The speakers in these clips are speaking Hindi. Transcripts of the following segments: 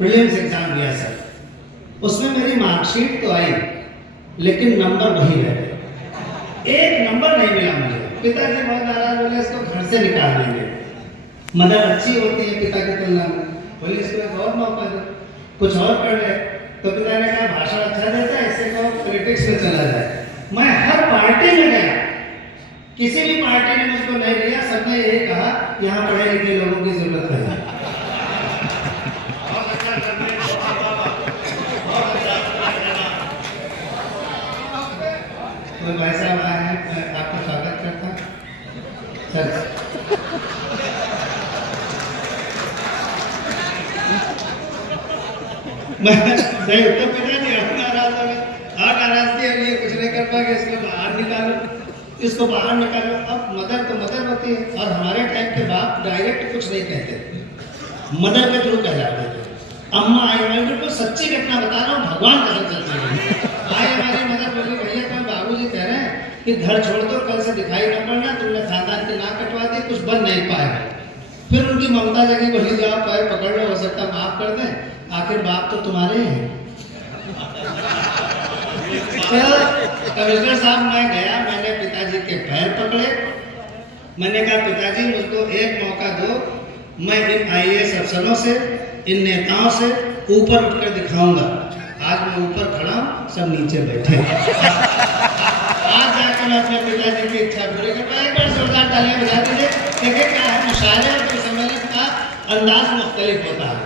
प्रीलिम्स एग्जाम दिया सर, उसमें मेरी मार्कशीट तो आई लेकिन नंबर वही रह गए, एक नंबर नहीं मिला मुझे। पिताजी बहुत नाराज बोले इसको घर से निकाल देंगे, मदर अच्छी होती है पिता की तुलना में, बोले इसको एक और मौका दो, कुछ और कर ले। तो पिता ने कहा भाषण अच्छा देता है, इससे कहो पॉलिटिक्स में चला जाए। मैं हर पार्टी में गया, किसी भी पार्टी ने मुझको नहीं लिया, सबने यही कहा यहाँ पढ़े लिखे लोगों की जरूरत है। तो भाई साहब आए हैं, मैं आपका स्वागत करता हूँ सर। मैं सही उत्तर पिताजी आप नाराज हो गए, आप नाराज थी, अब ये कुछ नहीं कर पाएंगे, इसको बाहर निकालो, इसको बाहर निकालो। अब मदर तो मदर होती है, और हमारे टाइम के बाप डायरेक्ट कुछ नहीं कहते, मदर के थ्रू कह जाते थे। अम्मा आई, मैं बिल्कुल सच्ची घटना बता रहा हूँ, भगवान कसम सच्ची आई। हमारी मदर बोली भैया तो बाबूजी कह रहे हैं कि घर छोड़ दो, कल से दिखाई न पड़ना, तुमने खानदान की नाक कटवा दी, कुछ बन नहीं पाएगा। फिर उनकी ममता जगी, बोली जाओ पैर पकड़ लो, हो सकता माफ कर दें, आखिर बाप तो तुम्हारे ही हैं। कमिश्नर साहब मैं गया, मैंने पिताजी के पैर पकड़े, मैंने कहा पिताजी मुझको एक मौका दो, मैं इन IAS अफसरों से, इन नेताओं से ऊपर उठकर दिखाऊंगा। आज मैं ऊपर खड़ा हूँ, सब नीचे बैठे। आज जाकर मैं अपने पिताजी की इच्छा पूरी कर पाया। एक बार जोरदार तालियां बजा दीजिए। देखिए क्या है, मुशायरे और सम्मेलन का अंदाज मुख्तलिफ होता है।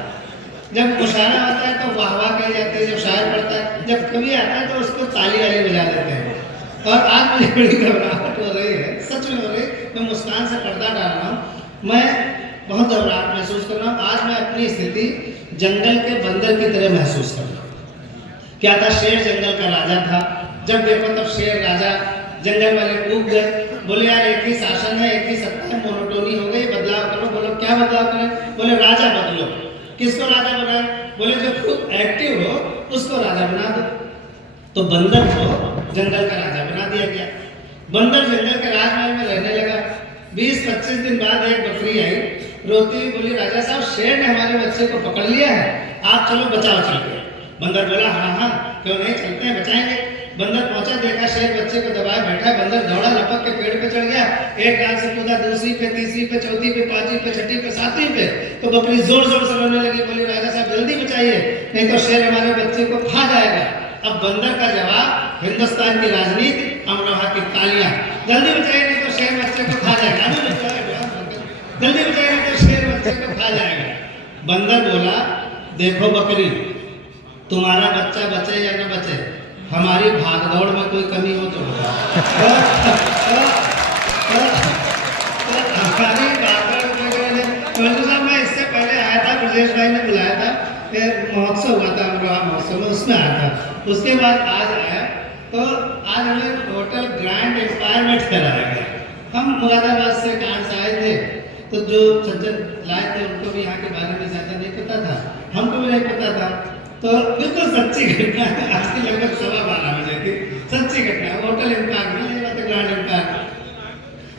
जब मुशायरा होता है तो वाह वाह कही जाती है, जब शायर पढ़ता है, जब कवि आता है तो उसको ताली वाली बजा देते हैं। और आज मुझे बड़ी घबराहट हो रही है, सच में हो रही, मैं मुस्कान से पर्दा डाल रहा हूँ, मैं बहुत घबराहट महसूस कर रहा हूँ। आज मैं अपनी स्थिति जंगल के बंदर की तरह महसूस कर रहा हूँ। क्या था, शेर जंगल का राजा था, जब देखो तब शेर राजा, जंगल वाले कूद गए, बोले यार एक ही शासन है, एक ही सत्ता है, मोनोटोनी हो गई, बदलाव करो। बोलो क्या बदलाव करें? बोले राजा बदलो। किसको राजा बनाए? बोले जो खुद एक्टिव हो उसको राजा बना दो। तो बंदर को जंगल का राजा बना दिया गया। बंदर जंगल के राजमहल में रहने लगा। 20-25 दिन बाद एक बकरी आई, रोती हुई बोली राजा साहब शेर ने हमारे बच्चे को पकड़ लिया है, आप चलो बचाओ चलते। बंदर बोला हाँ क्यों नहीं, चलते हैं, बचाएंगे। बंदर पहुंचा, देखा शेर बच्चे को दबाए बैठा। बंदर दौड़ा, लपक के पेड़ पे चढ़ गया, एक डाल से कूदा, दूसरी पे, तीसरी पे, चौथी पे, पांचवी पे, छठी पे, सातवीं पे। तो बकरी जोर जोर से रोने लगी, बोली राजा साहब जल्दी बचाइए, नहीं तो शेर हमारे बच्चे को खा जाएगा। अब बंदर का जवाब, हिंदुस्तान की राजनीति, अमरोहा की तालियां, जल्दी बचाइए नहीं तो शेर बच्चे को खा जाएगा, जल्दी बचाइए नहीं तो शेर बच्चे को खा जाएगा। बंदर बोला देखो बकरी, तुम्हारा बच्चा बचे या न बचे, हमारी भागदौड़ में कोई कमी हो तो हमारी भागदौड़। मैं इससे पहले आया था, ब्रजेश भाई ने बुलाया था, महोत्सव हुआ था अमरोहा महोत्सव में, उसमें आया था। उसके बाद आज आया, तो आज हमें होटल ग्रैंड एम्पायर में कराया गया। हम मुरादाबाद से कार से आए थे, तो जो सज्जन लाए थे उनको भी यहाँ के बारे में ज़्यादा नहीं पता था, हमको भी नहीं पता था। तो बिल्कुल सच्ची घटना है, आज की लगभग 12:15 बजे की सच्ची घटना है। होटल एम्पायर में ले जाते, ग्रैंड एम्पायर।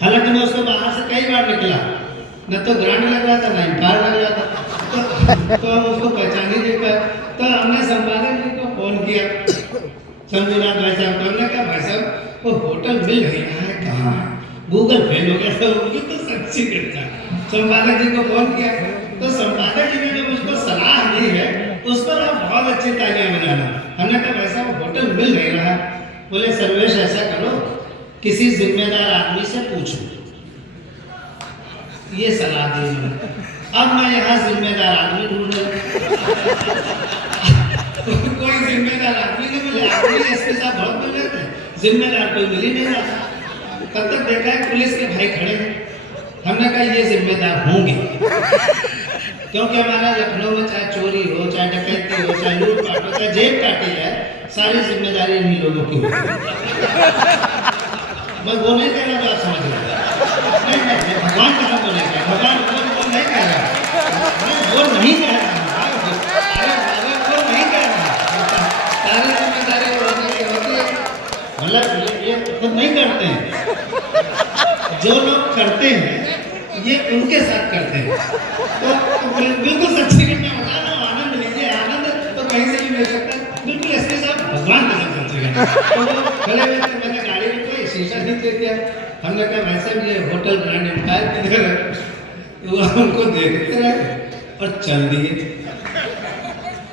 हालांकि मैं उसको बाहर से कई बार निकला, न तो ग्रैंड लग रहा था न एम्पायर लग रहा था, तो हम उसको पहचान ही नहीं पाए। तो हमने संपादक जी को फोन किया, शंभूनाथ भाई साहब को। हमने कहा भाई साहब वो होटल मिल नहीं रहा है, कहाँ है? गूगल फेल हो गया। तो सच्ची घटना। संपादक जी को फोन किया, तो संपादक जी ने जो मुझको सलाह दी है उस पर आप बहुत अच्छी तालियां बजाना। हमने कहा वैसा वो होटल मिल नहीं रहा। बोले सर्वेश ऐसा करो, किसी जिम्मेदार आदमी से पूछो, ये सलाह दी उन्होंने। अब मैं यहाँ जिम्मेदार आदमी ढूंढ रहा, कोई जिम्मेदार आदमी नहीं मिले। आदमी एसपी साहब बहुत मिल रहे थे, जिम्मेदार कोई मिल ही नहीं रहा। तब तक देखा है पुलिस के भाई खड़े हैं। हमने कहा ये जिम्मेदार होंगे, क्योंकि हमारा लखनऊ में चाहे चोरी हो, चाहे डकैती हो, चाहे लूटपाट हो, चाहे जेब काटी है, सारी जिम्मेदारी इन्हीं लोगों की होती है। मैं वो नहीं कह रहा तो आप समझ रहे, नहीं भगवान कहा वो नहीं कह, भगवान वो नहीं कह रहा, वो नहीं कह रहा, वो नहीं कह रहा। सारी जिम्मेदारी होती है, मतलब ये खुद नहीं करते हैं, जो लोग करते हैं ये उनके साथ करते हैं। तो बिल्कुल सच्ची घटना बता रहा हूँ, आनंद लीजिए। तो वो खड़े हुए थे, मैंने गाड़ी रुकवाई, शीशा नीचे किया, हमने कहा भाई साहब ये होटल ग्रैंड एम्पायर किधर है? वो हमको देखते रहे और चल दिए।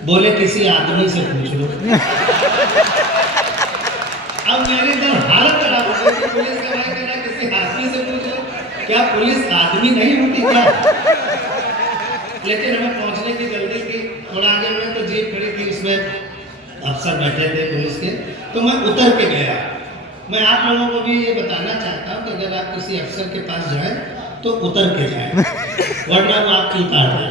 बोले किसी आदमी से पूछ लो। अब मेरी तो हालत खराब हो गई, पुलिस का भाई कह रहा किसी आदमी से पूछ लो, क्या पुलिस आदमी नहीं होती क्या? लेकिन हमें पहुंचने की जल्दी थी, थोड़ा आगे बढ़े तो जीप खड़ी थी, उसमें अफसर बैठे थे पुलिस के, तो मैं उतर के गया। मैं आप लोगों को भी ये बताना चाहता हूँ कि अगर आप किसी अफसर के पास जाएं तो उतर के जाएं, वरना वो आपकी उतार दें।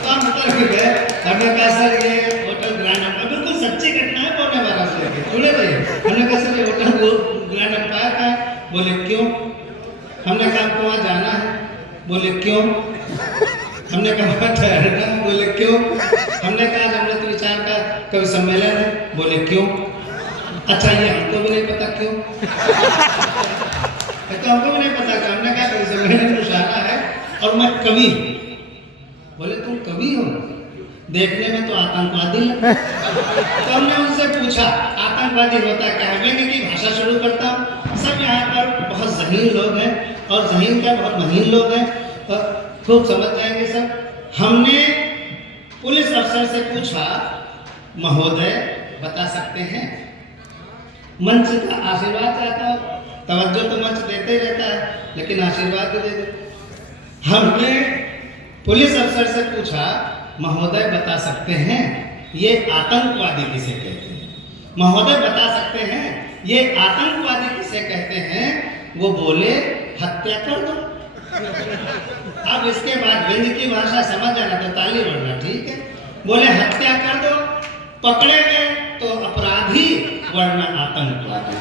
तो हम उतर के गए, हमने कहा सर ये होटल ग्रैंड एम्पायर, बिल्कुल सच्ची घटना है, बोलने वाला से जुड़े रहिए। हमने कहा सर ये होटल ग्रैंड एम्पायर का है। बोले क्यों? हमने कहा आपको वहाँ जाना है। बोले क्यों? हमने कहा ठहरना। बोले क्यों? हमने कहा अमृत विचार का कवि सम्मेलन है। बोले क्यों? अच्छा ये हमको भी नहीं पता क्यों? तो हमको भी नहीं पता कि हमने कहा कवि सम्मेलन में जाना है और मैं कवि। बोले तुम कवि हो? देखने में तो आतंकवादी है। तो हमने उनसे पूछा आतंकवादी होता क्या? मैंने की भाषा शुरू करता हूँ। सब यहाँ पर बहुत ज़हीन लोग हैं और ज़हीन क्या बहुत महीन लोग हैं और खूब समझ जाएंगे सब। हमने पुलिस अफसर से पूछा महोदय बता सकते हैं? मंच का आशीर्वाद चाहता हूँ, तवज्जो तो मंच देते ही रहता है लेकिन आशीर्वाद भी दे दे। हमने पुलिस अफसर से पूछा महोदय बता सकते हैं ये आतंकवादी किसे कहते हैं? महोदय बता सकते हैं ये आतंकवादी किसे कहते हैं? वो बोले हत्या कर दो। अब इसके बाद व्यंग्य की भाषा समझ जाना तो ताली बजना ठीक है। बोले हत्या कर दो, पकड़े गए तो अपराधी वरना आतंकवादी।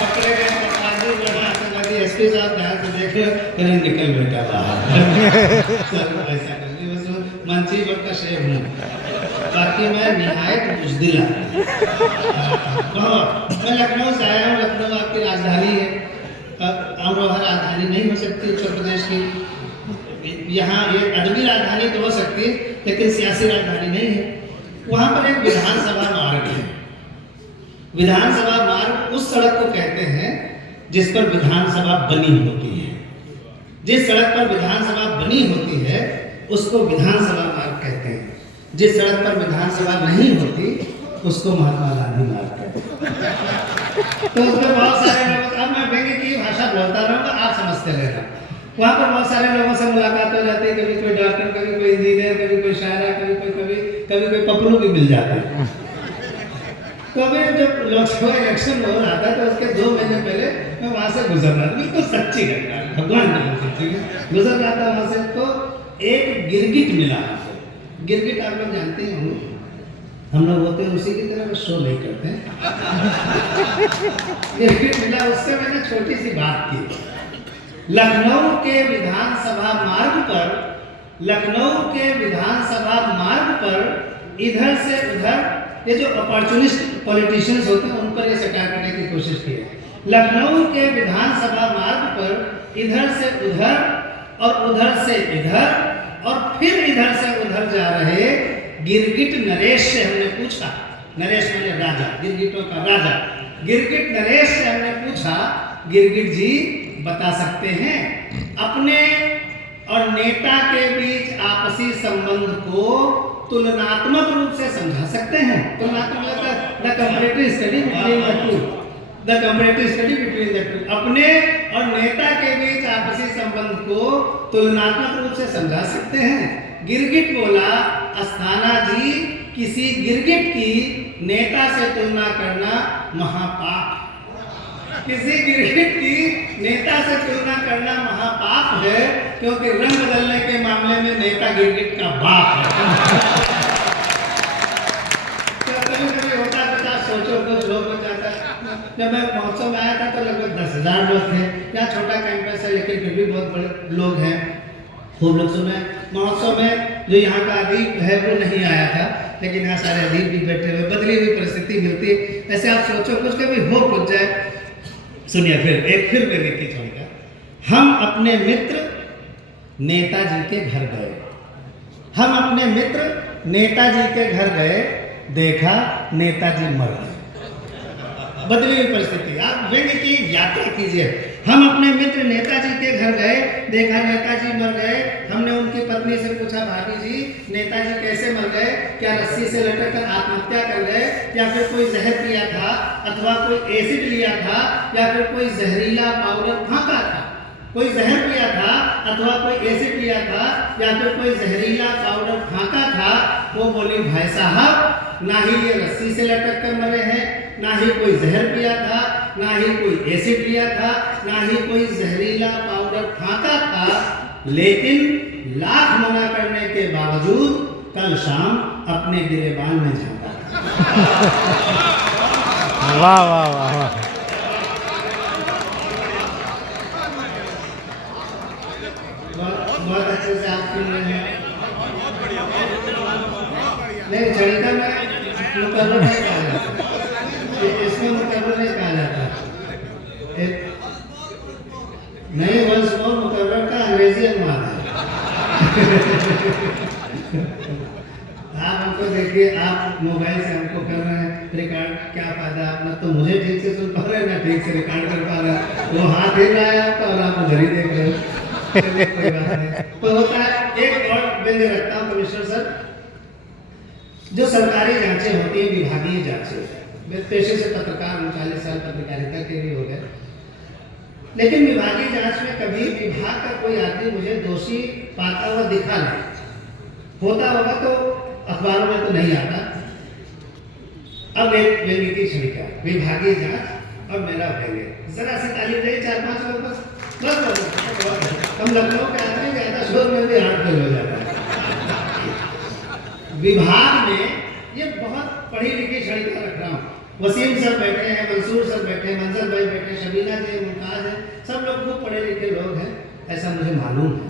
पकड़े गए अपराधी वरना आतंकवादी। एसपी साहब ध्यान से देख लो, कहीं निकल बेटा बाहर। ऐसा मंची वर्ग का शेर हूँ, बाकी मैं निहायत बुज़दिल आदमी। मैं लखनऊ से आया हूँ। लखनऊ आपकी राजधानी है, अमरोहा राजधानी नहीं हो सकती उत्तर प्रदेश की। यहाँ ये अदबी राजधानी तो हो सकती है लेकिन सियासी राजधानी नहीं है। वहाँ पर एक विधानसभा मार्ग है। विधानसभा मार्ग उस सड़क को कहते हैं जिस पर विधानसभा बनी होती है। जिस सड़क पर विधानसभा बनी होती है उसको विधानसभा मार्ग कहते हैं। जिस सड़क पर विधानसभा नहीं होती उसको महात्मा गांधी मार्ग कहते हैं। तो उसमें बहुत सारे लोग, अब मैं व्यंग्य की भाषा बोलता रहूँगा, आप समझते रहना। वहाँ पर बहुत सारे लोगों से मुलाकात हो जाती है, कभी कोई डॉक्टर, कभी कोई इंजीनियर, कभी कोई शायरा, कभी कोई पपलू भी मिल जाता है। तो अभी जब लोकसभा इलेक्शन हो रहा था तो उसके 2 महीने पहले मैं वहाँ से गुजर रहा था, बिल्कुल सच्ची घटना, भगवान की सच्ची गुजर रहा था वहाँ से। तो एक गिरगिट मिला हमको। गिरगिट आप लोग जानते ही होंगे, हम लोग होते हैं उसी की तरह शो नहीं करते हैं। गिरगिट मिला, उससे मैंने छोटी सी बात की। लखनऊ के विधानसभा मार्ग पर, लखनऊ के विधानसभा मार्ग पर इधर से उधर ये जो अपॉर्चुनिस्ट पॉलिटिशियंस होते हैं उन पर ये सटा करने की कोशिश की है। लखनऊ के विधानसभा मार्ग पर इधर से उधर और उधर से इधर और फिर इधर से उधर जा रहे गिरगिट नरेश से हमने पूछा, नरेश मैंने राजा, गिरगिटों का राजा, गिरगिट नरेश से हमने पूछा गिरगिट जी बता सकते हैं अपने और नेता के बीच आपसी संबंध को तुलनात्मक रूप से समझा सकते हैं? तुलनात्मक मतलब the comparative study between the two, the comparative study between the two. अपने और नेता के बीच आपसी संबंध को तुलनात्मक रूप से समझा सकते हैं? गिरगिट बोला अस्थाना जी किसी गिरगिट की नेता से तुलना करना महापाप। किसी गिरगिट की नेता से तुलना करना महापाप है क्योंकि रंग बदलने के मामले में नेता गिरगिट का बाप है। तो कभी-कभी होता है, सोचो कुछ लोग हो जाता है। जब मैं महोत्सव में आया था तो लगभग 10,000 लोग थे। यहाँ छोटा कैंपस है लेकिन फिर भी बहुत बड़े लोग हैं, खूब लोग सुने। महोत्सव में जो यहाँ का अदीब है वो नहीं आया था लेकिन यहाँ सारे अदीब भी बैठे हुए, बदली हुई परिस्थिति मिलती है। ऐसे आप सोचो कुछ कभी हो कुछ जाए। सुनिए फिर मैं लिख के छोड़ेगा। हम अपने मित्र नेताजी के घर गए। हम अपने मित्र नेताजी के घर गए देखा नेताजी मर गए। बदली हुई परिस्थिति। आप व्यंग्य की यात्रा कीजिए। हम अपने मित्र नेताजी के घर गए, देखा नेताजी मर गए। हमने उनकी पत्नी से पूछा, भाभी जी नेताजी कैसे मर गए? क्या रस्सी से लटक कर आत्महत्या कर गए, या फिर कोई जहर पिया था, अथवा कोई एसिड लिया था, या फिर कोई जहरीला पाउडर फांका था? कोई जहर पिया था, अथवा कोई एसिड लिया था, या फिर कोई जहरीला पाउडर फांका था? वो बोली, भाई साहब ना ही ये रस्सी से लटक कर मरे हैं, ना ही कोई जहर पिया था, ना ही कोई एसिड लिया था, ना ही कोई जहरीला पाउडर फांका था, लेकिन लाख मना करने के बावजूद कल शाम अपने गिरेबान में झांका था। वाह वाह वाह वाह। बहुत अच्छे से आप सुन रहे हैं। नहीं, छड़िका में मुकर्रर नहीं कहा जाता, इसमें मुकर्रर नहीं कहा जाता। नहीं, वंश मोर मुकर्रर का अंग्रेजी अनुवाद है। आप हमको देखिए, आप मोबाइल से हमको कर रहे हैं रिकॉर्ड, क्या फायदा? आप ना तो मुझे ठीक से सुन पा रहे हैं, ना ठीक से रिकॉर्ड कर पा रहे हैं। वो हाथ हिल रहा है आपका और आप उधर ही देख रहे हो। कोई बात नहीं। तो होता है। एक और व्यंग्य रखता हूँ कमिश्नर सर, जो सरकारी जांचें होती हैं, विभागीय जांचें। मैं पेशे से पत्रकार हूँ, 40 साल पत्रकारिता के भी हो गए, लेकिन विभागीय जांच में कभी विभाग का कोई आदमी मुझे दोषी पाता हुआ दिखा नहीं। होता होगा तो अखबारों में तो नहीं आता। अब एक व्यंग्य की छड़िका, विभागीय जांच और मेरा व्यंग्य। जरा सी तालीम दे, 4-5 लोग बस। हम लखनऊ के आदमी, ज्यादा शोर में भी हाथ फेल हो जाता है। विभाग में ये बहुत पढ़ी लिखी छड़िका रख रहा हूँ। वसीम सर बैठे हैं, मंसूर सर बैठे हैं, मंजर भाई बैठे, शबीना जी, मुमताज है, सब लोग खूब पढ़े लिखे लोग हैं, ऐसा मुझे मालूम है।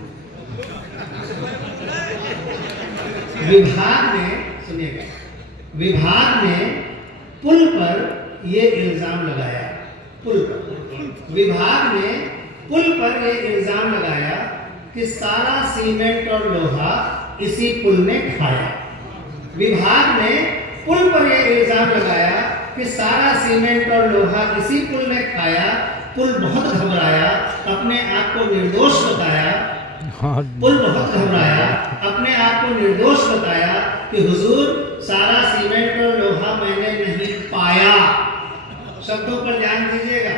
विभाग ने, सुनिएगा, विभाग ने पुल पर ये इल्जाम लगाया, पुल पर विभाग ने पुल पर ये इल्जाम लगाया कि सारा सीमेंट और लोहा इसी पुल ने खाया। विभाग ने पुल पर यह इल्जाम लगाया कि सारा सीमेंट और लोहा इसी पुल ने खाया। पुल बहुत घबराया, अपने आप को निर्दोष बताया। पुल बहुत घबराया, अपने आप को निर्दोष बताया कि हुजूर सारा सीमेंट और लोहा मैंने नहीं पाया। शब्दों पर ध्यान दीजिएगा।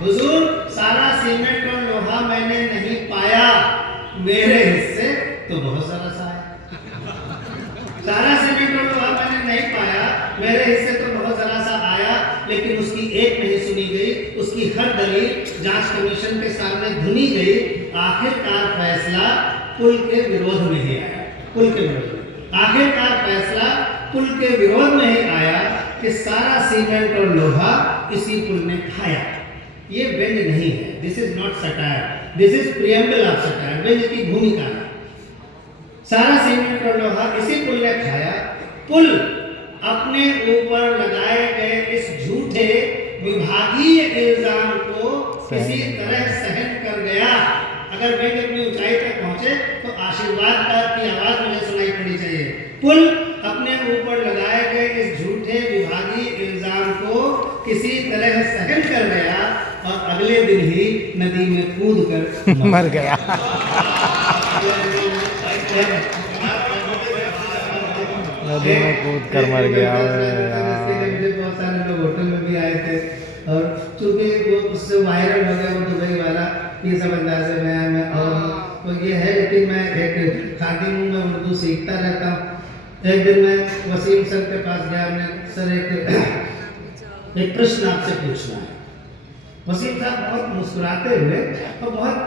हुजूर सारा सीमेंट और लोहा मैंने नहीं पाया, मेरे हिस्से तो बहुत सारा सा है। सारा सीमेंट और लोहा मैंने नहीं पाया, मेरे हिस्से तो बहुत जरा सा आया, लेकिन उसकी एक नहीं सुनी गई, उसकी हर दलील जांच कमीशन के सामने धुनी गई। आखिरकार फैसला पुल के विरोध में ही आया, पुल के विरोध में। आखिरकार फैसला पुल के विरोध में ही आया कि सारा सीमेंट और लोहा इसी पुल ने खाया। ये व्यंग्य नहीं है, this is not satire, this is preamble of satire, व्यंग्य की भूमिका है। सारा सीमेंट और लोहा इसी पुल ने खाया। पुल अपने ऊपर लगाए गए इस झूठे विभागीय इल्जाम को किसी तरह सहन कर गया। अगर व्यंग्य अपनी ऊंचाई तक पहुंचे तो आशीर्वाद की आवाज मुझे सुनाई पड़नी चाहिए। पुल अपने ऊपर लगाए गए इस झूठे विभागीय इल्जाम को किसी तरह सहन कर गया और अगले दिन ही नदी में कूद कर मर गया। नदी में कूद कर मर गया। मुझे बहुत सारे लोग होटल में भी आए थे, और चूंकि वो उससे वायरल हो गया वो दुबई वाला, ये सब अंदाजे में और तो ये है। लेकिन मैं एक खादिम हूँ, मैं उर्दू सीखता रहता हूँ। एक दिन मैं वसीम सर के पास गया, मैं सर एक प्रश्न आपसे पूछना है। वसीम साहब बहुत मुस्कुराते हुए और बहुत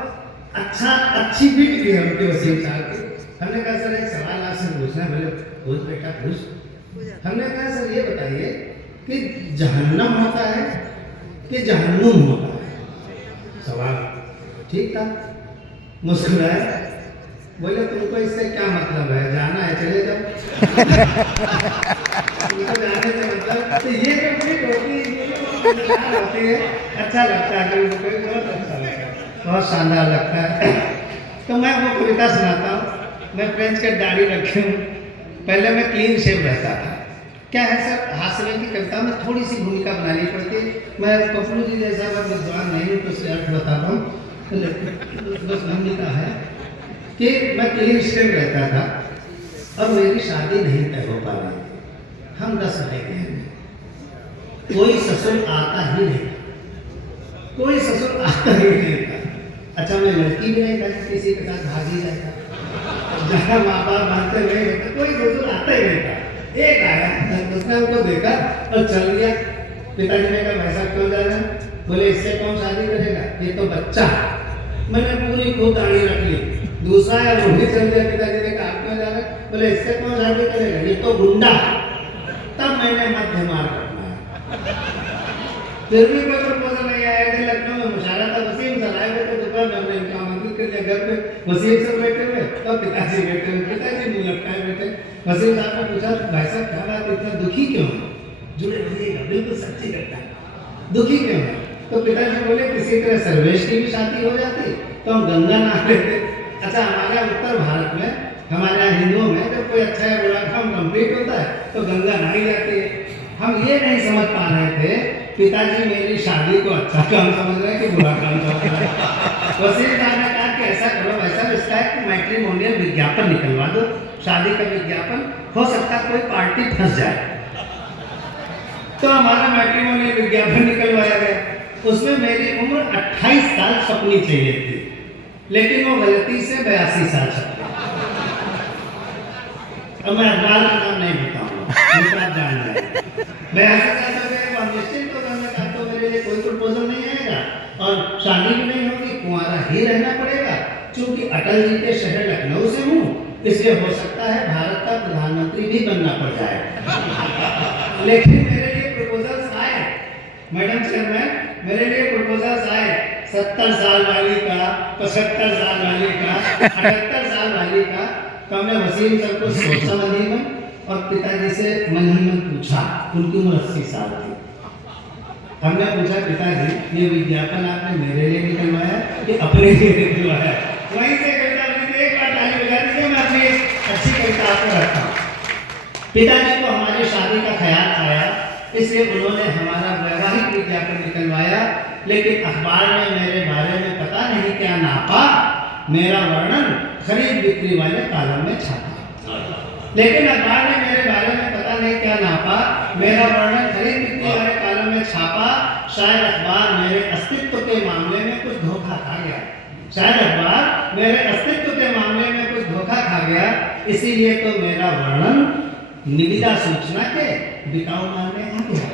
अच्छी बीट की है उनके वसीम साहब की। हमने कहा सर एक सवाल आपसे पूछना है। बोले पूछ बेटा पूछ। हमने कहा सर ये बताइए कि जहन्नम होता है कि जहन्नुम होता है? सवाल ठीक था, मुस्कुराए। बोले तुमको इससे क्या मतलब है? जाना है चले जाओ। तुमको जाने से मतलब तो ये कंप्लीट होती है। अच्छा लगता है, बहुत अच्छा लगता है, बहुत शानदार लगता है। तो मैं वो कविता सुनाता हूँ। मैं फ्रेंच कट दाढ़ी रखे हूँ। पहले मैं क्लीन शेव रहता था, क्या है सर, हास्य की कविता में थोड़ी सी भूमिका बनानी पड़ती है। मैं पप्पू जी जैसा मैं विद्वान नहीं हूँ, तो उससे अर्थ बताता हूँ। बस भूमिका है कि मैं क्लीन स्टेट रहता था और मेरी शादी नहीं तय हो पा रही थी। हम 10 भाई बहन हैं, कोई ससुर आता ही नहीं, कोई ससुर आता ही नहीं था। अच्छा, मैं लड़की भी नहीं था कि किसी के साथ भागी जाता, जहाँ माँ बाप मानते नहीं होते, कोई ससुर आता ही नहीं था। एक आया, उसने हमको देखा और चल गया। पिताजी ने कहा, भाई साहब क्यों जा रहे हैं? बोले, इससे कौन शादी करेगा, ये तो बच्चा। मैंने पूरी खूब दाढ़ी रख ली। दूसरा आया, वो भी चल गया। पिताजी ने कहा, आप क्यों जा रहे हैं? बोले, इससे कौन शादी करेगा, ये तो गुंडा। तब मैंने मध्य मार्ग अपनाया। फिर भी कोई प्रपोजल नहीं आया। लखनऊ में मुशायरा था, वसीम सर आए हुए थे दुकान में, हमने इनका आमंत्रित कर दिया घर पे। वसीम सर बैठे हुए और पिताजी बैठे हुए, पिताजी मुंह लटकाए बैठे। वसीम साहब ने पूछा, भाई साहब क्या बात, इतना दुखी क्यों है? जुड़े रहिएगा, बिल्कुल सच्ची घटना, दुखी क्यों है? तो पिताजी बोले, किसी तरह सर्वेश की भी शादी हो जाती तो हम गंगा नहा लेते। अच्छा, हमारे उत्तर भारत में, हमारे यहाँ हिंदुओं में, जब कोई अच्छा या बुरा काम कंप्लीट होता है तो गंगा नहाई जाती है। हम ये नहीं समझ पा रहे थे, पिताजी मेरी शादी को अच्छा काम समझ रहे हैं कि बुरा काम समझ रहे हैं। वसीम साहब ने कहा कि ऐसा करो, वैसा इसका एक मैट्रिमोनियल विज्ञापन निकलवा दो, शादी का विज्ञापन, हो सकता है कोई पार्टी फंस जाए। तो हमारा मैट्रिमोनियल विज्ञापन निकलवाया गया। उसमें मेरी उम्र 28 साल छपनी चाहिए थी, लेकिन वो गलती से 82 साल छप गई। अब मैं अखबार का नाम नहीं बताऊंगा, आप जान जाए। 82 साल छप गए, अब निश्चित तो मैंने कहा, तो मेरे लिए कोई प्रपोजल नहीं आएगा और शादी भी नहीं होगी, कुंवारा ही रहना पड़ेगा। चूंकि अटल जी के शहर लखनऊ से हूँ, इसलिए हो सकता है भारत का प्रधानमंत्री भी बनना पड़ जाए। लेकिन मेरे लिए प्रपोजल्स आए, मैडम चेयरमैन, मेरे लिए प्रपोजल्स आए 70 साल वाली का, 75 साल वाली का, 78 साल वाली का। तो हमने वसीम सर को सोचा मन ही में और पिताजी से मन ही में पूछा, उनकी उम्र 80 साल थी। हमने पूछा, पिताजी ये विज्ञापन आपने मेरे लिए निकलवाया कि अपने लिए निकलवाया? वहीं से कविता बनी, एक बार ताली बजा दीजिए, मैं अपनी अच्छी कविता आपको रखता हूँ। पिताजी को हमारी शादी का ख्याल आया, इसलिए उन्होंने हमारा वैवाहिक विज्ञापन निकलवाया। लेकिन अखबार में मेरे बारे में पता नहीं क्या नापा, मेरा वर्णन खरीद बिक्री वाले कॉलम में छापा। लेकिन अखबार ने मेरे बारे में पता नहीं क्या नापा, मेरा वर्णन खरीद बिक्री वाले कॉलम में छापा। शायद अखबार मेरे अस्तित्व के मामले में कुछ धोखा खा गया, शायद अखबार मेरे अस्तित्व के मामले में कुछ धोखा खा गया, इसीलिए तो मेरा वर्णन निविदा सूचना के बिकाऊ माल में आ गया।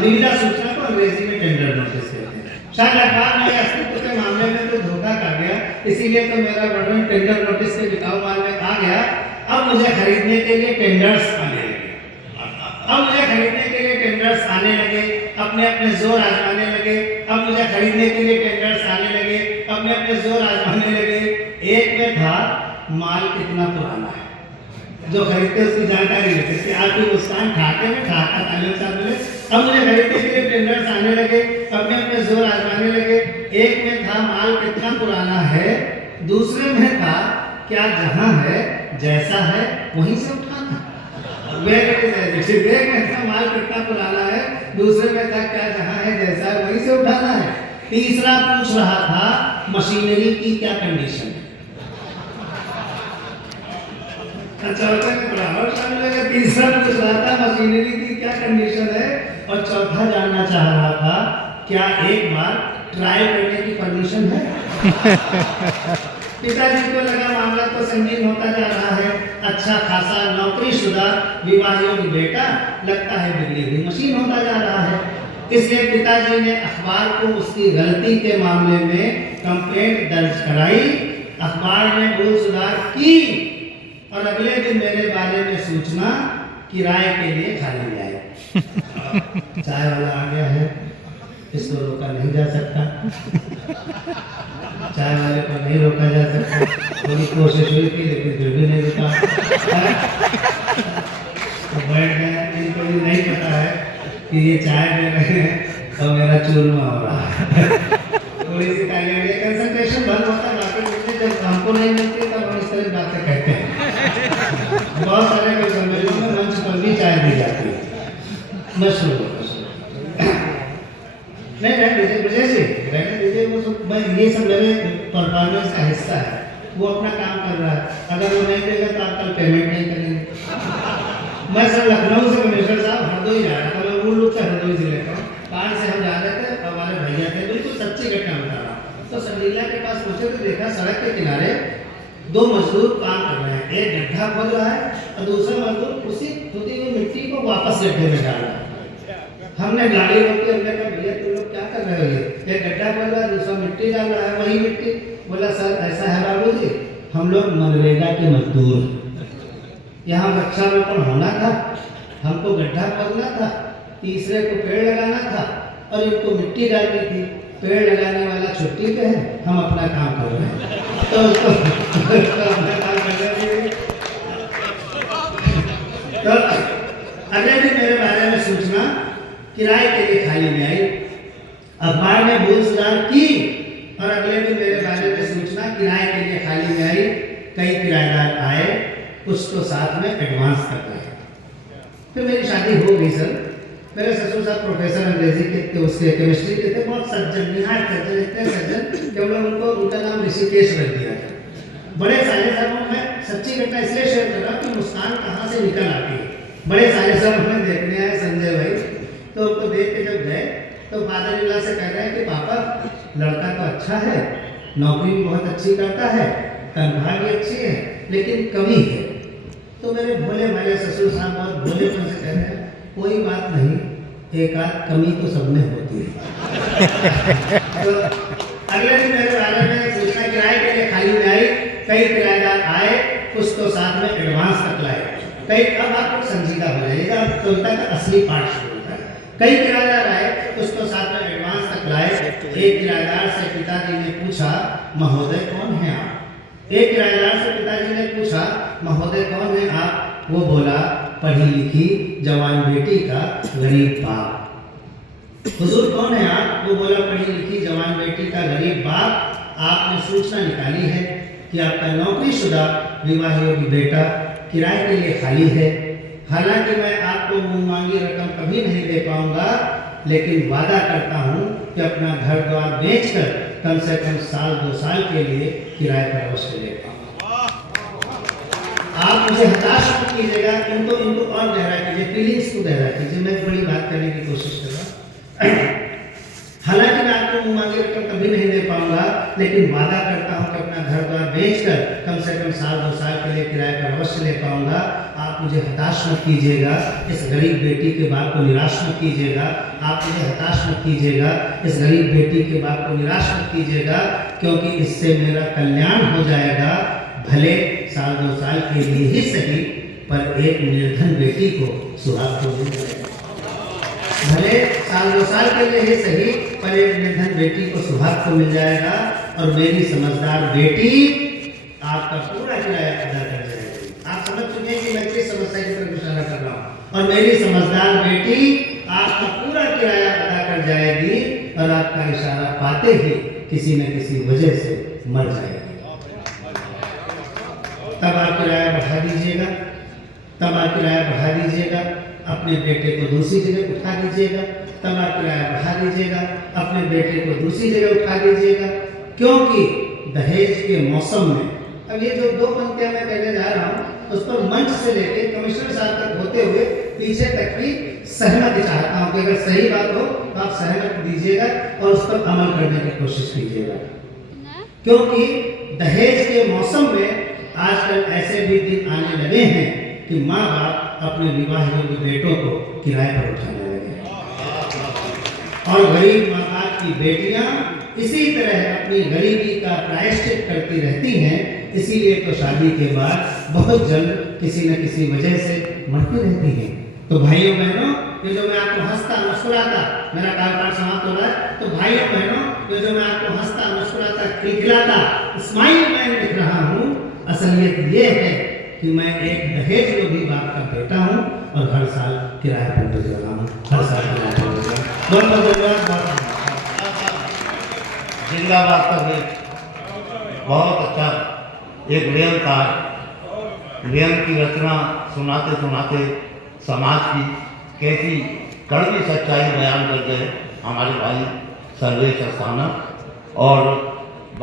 निविदा सूचना को अंग्रेजी में टेंडर नोटिस कहते हैं। शायद अखबार मेरे अस्तित्व के मामले में कुछ धोखा खा गया, इसीलिए तो मेरा वर्णन टेंडर नोटिस के बिकाऊ माल में आ गया। अब मुझे खरीदने के लिए टेंडर्स आने लगे, अब मुझे खरीदने के लिए टेंडर्स आने लगे, अपने अपने जोर आजमाने लगे। अब मुझे खरीदने के लिए टेंडर्स आने लगे, अपने अपने जोर आजमाने लगे। एक में था माल कितना पुराना है, जो खरीदते उसकी जानकारी लेते कि आपकी मुस्कान ठाके में ठाका तालियों के साथ मिले। अब मुझे खरीदने के लिए टेंडर्स आने लगे, अपने अपने जोर आजमाने लगे। एक में था माल कितना पुराना है, दूसरे में था क्या जहां है जैसा है वहीं से उठाना। एक में था माल कितना पुराना है, दूसरे में था क्या जहां है जैसा है वहीं से उठाना है। तीसरा पूछ रहा था मशीनरी की क्या कंडीशन है। चौथा में बढ़ावा शामिल है, तीसरा पूछ रहा था मशीनरी की क्या कंडीशन है, और चौथा जानना चाह रहा था क्या एक बार ट्राई करने की परमिशन है। पिताजी को लगा मामला तो संगीन होता जा रहा है। अच्छा खासा नौकरीशुदा विवाह योग्य बेटा लगता है बिगड़ी हुई मशीन होता जा रहा है। इसलिए पिताजी ने अखबार को उसकी गलती के मामले में कंप्लेंट दर्ज कराई। अखबार ने भूल सुधार की और अगले दिन मेरे बारे में सूचना किराए के लिए खाली ले आए। चाय वाला आ गया है, इसको रोका नहीं जा सकता, चाय वाले को नहीं रोका जा सकता। थोड़ी कोशिश हुई थी लेकिन फिर भी नहीं रुका। तो बैठ गया, इनको भी नहीं पता है कि ये चाय दे रहे हैं और मेरा चूरमा हो रहा है। थोड़ी सी तालियां, कंसंट्रेशन बंद होता है बातें मिलती, जब हमको नहीं मिलती तब हम इस तरह बातें कहते हैं। बहुत सारे सम्मेलनों में मंच पर भी चाय दी जाती है। बस सुनो बस सुनो। नहीं रहने दीजिए विजय जी, रहने दीजिए, वो सब मैं ये सब मेरे परफॉर्मेंस का हिस्सा है। वो अपना काम कर रहा है, अगर वो नहीं देगा तो आप कल पेमेंट नहीं करेंगे। मैं सर लखनऊ से कमिश्नर साहब हरदोई जा रहा था, मैं मूल रूप से हरदोई जिले का, पार से हम जा रहे थे, हमारे भैया थे, बिल्कुल सच्ची घटना बता रहा। तो संडीला के पास पहुंचे तो देखा सड़क के किनारे दो मजदूर काम कर रहे हैं, एक गड्ढा खोद रहा है और दूसरा मजदूर उसी खुदी हुई मिट्टी को वापस गड्ढे में डाल रहा है। हमने गाड़ी रोकी, हमने कहा भैया तुम लोग क्या कर रहे हो, ये गड्ढा खोद रहा है, दूसरा मिट्टी डाल रहा है, वही मिट्टी। बोला सर ऐसा है बाबू जी, हम लोग मनरेगा के मजदूर, यहाँ वृक्षारोपण होना था, हमको गड्ढा खोदना था, तीसरे को पेड़ लगाना था और इनको मिट्टी डालनी थी। पेड़ लगाने वाला छुट्टी पे है, हम अपना काम कर रहे हैं, तो उसको अपना काम करना चाहिए। तो अगले दिन मेरे बारे में सूचना किराए के लिए खाली में आई, अखबार में भूल सुधार की और अगले दिन मेरे बारे में सूचना किराए के लिए खाली में आई। कई किराएदार आए, कुछ तो साथ में एडवांस कर रहे हैं। फिर मेरी शादी हो गई सर। मेरे ससुर साहब प्रोफेसर अंग्रेजी के थे, उसके केमिस्ट्री के थे, बहुत सज्जन, निहायत सज्जन, इतने सज्जन कि हम लोग उनको, उनका नाम ऋषिकेश रख दिया था। बड़े सारे साहब, मैं सच्ची घटना इसलिए शेयर कर रहा हूँ कि मुस्कान कहाँ से निकल आती है। बड़े सारे साहब हमें देखने आए संजय भाई, तो उनको देख के जब गए तो फादर इन लॉ से कह रहे हैं कि पापा लड़का तो अच्छा है, नौकरी भी बहुत अच्छी करता है, तनख्वाह भी अच्छी है, लेकिन कमी है। तो मेरे भोले भाले ससुर साहब बहुत भोलेपन से कह रहे हैं कोई बात नहीं, एक आध कमी तो सब में होती है। तो अगले दिन मेरे बारे में सूचना किराए के लिए खाली में आई। कई किराएदार आए, कुछ तो साथ में एडवांस तक लाए। कई, अब आप लोग संजीदा हो जाइएगा, अब कविता का असली पार्ट शुरू होता है। कई किराएदार आए, कुछ तो साथ में एडवांस तक लाए। एक किराएदार से पिताजी ने पूछा महोदय कौन है आप। एक किराएदार से पिताजी ने पूछा महोदय कौन है आप। वो बोला पढ़ी लिखी जवान बेटी का गरीब बाप। हुजूर कौन है आप। वो बोला पढ़ी लिखी जवान बेटी का गरीब बाप। आपने सूचना निकाली है कि आपका नौकरीशुदा विवाह योग्य बेटा किराए के लिए खाली है। हालांकि मैं आपको मुंह मांगी रकम कभी नहीं दे पाऊंगा, लेकिन वादा करता हूं कि अपना घर द्वार बेचकर कम से कम साल 2 साल के लिए किराए पर अवश्य ले पाऊंगा। आप मुझे हताश मत कीजिएगा, इनको और गहरा कीजिए, फीलिंग्स को गहरा कीजिए। मैं बड़ी बात करने की कोशिश कर रहा। हालांकि मैं आपको मुंह मांगी रकम कभी नहीं दे पाऊंगा, लेकिन वादा करता हूं कि अपना घर द्वार बेचकर कम से कम साल 2 साल के लिए किराए पर अवश्य ले पाऊंगा। आप मुझे हताश मत कीजिएगा, इस गरीब बेटी के बाप को निराश मत कीजिएगा। आप मुझे हताश मत कीजिएगा, इस गरीब बेटी के बाप को निराश मत कीजिएगा, क्योंकि इससे मेरा कल्याण हो जाएगा। भले साल 2 साल के लिए ही सही, पर एक निर्धन बेटी को सुहाग तो मिल जाएगा। भले साल 2 साल के लिए ही सही, पर एक निर्धन बेटी को सुहाग तो मिल जाएगा और मेरी समझदार बेटी आपका पूरा किराया अदा कर जाएगी। आप समझ चुके हैं कि मैं किस समस्या की तरफ इशारा कर रहा हूँ। और मेरी समझदार बेटी आपका पूरा किराया अदा कर जाएगी और आपका इशारा पाते ही किसी न किसी वजह से मर जाएगी। तब आप किराया बढ़ा दीजिएगा, तब आप किराया बढ़ा दीजिएगा, अपने बेटे को दूसरी जगह उठा दीजिएगा। तब आप किराया बढ़ा दीजिएगा, अपने बेटे को दूसरी जगह उठा दीजिएगा, क्योंकि दहेज के मौसम में, अब ये जो 2 पंक्तियां मैं कहने जा रहा हूँ, उस पर मंच से लेकर कमिश्नर साहब तक होते हुए पीछे तक की सहमति चाहता हूँ कि अगर सही बात हो तो आप सहमति दीजिएगा और उस पर अमल करने की कोशिश कीजिएगा। क्योंकि दहेज के मौसम में आजकल ऐसे भी दिन आने लगे हैं कि माँ बाप अपने विवाह योग्य बेटों को किराए पर उठाने लगे और गरीब माँ बाप की बेटियां इसी तरह अपनी गरीबी का प्रायश्चित करती रहती हैं। इसीलिए तो शादी के बाद बहुत जल्द किसी न किसी वजह से मरती रहती हैं। तो भाइयों बहनों, ये जो मैं आपको हंसता मुस्कुराता, मेरा कार्यकाल समाप्त हो रहा है, तो भाइयों बहनों, ये जो मैं आपको हंसता मुस्कुराता खिलखिलाता स्माइल मैन दिख रहा हूँ, असलियत ये है कि मैं एक दहेज लोभी बाप का बेटा हूँ और हर साल किराए पर दे रहा हूँ, हर साल किराए पर दे रहा हूँ। बहुत बहुत धन्यवाद। जिंदाबाद कभी बहुत अच्छा एक लेन था। लेन की रचना सुनाते सुनाते समाज की कैसी कड़वी सच्चाई बयान करते हैं हमारे भाई सर्वेश अस्थाना। और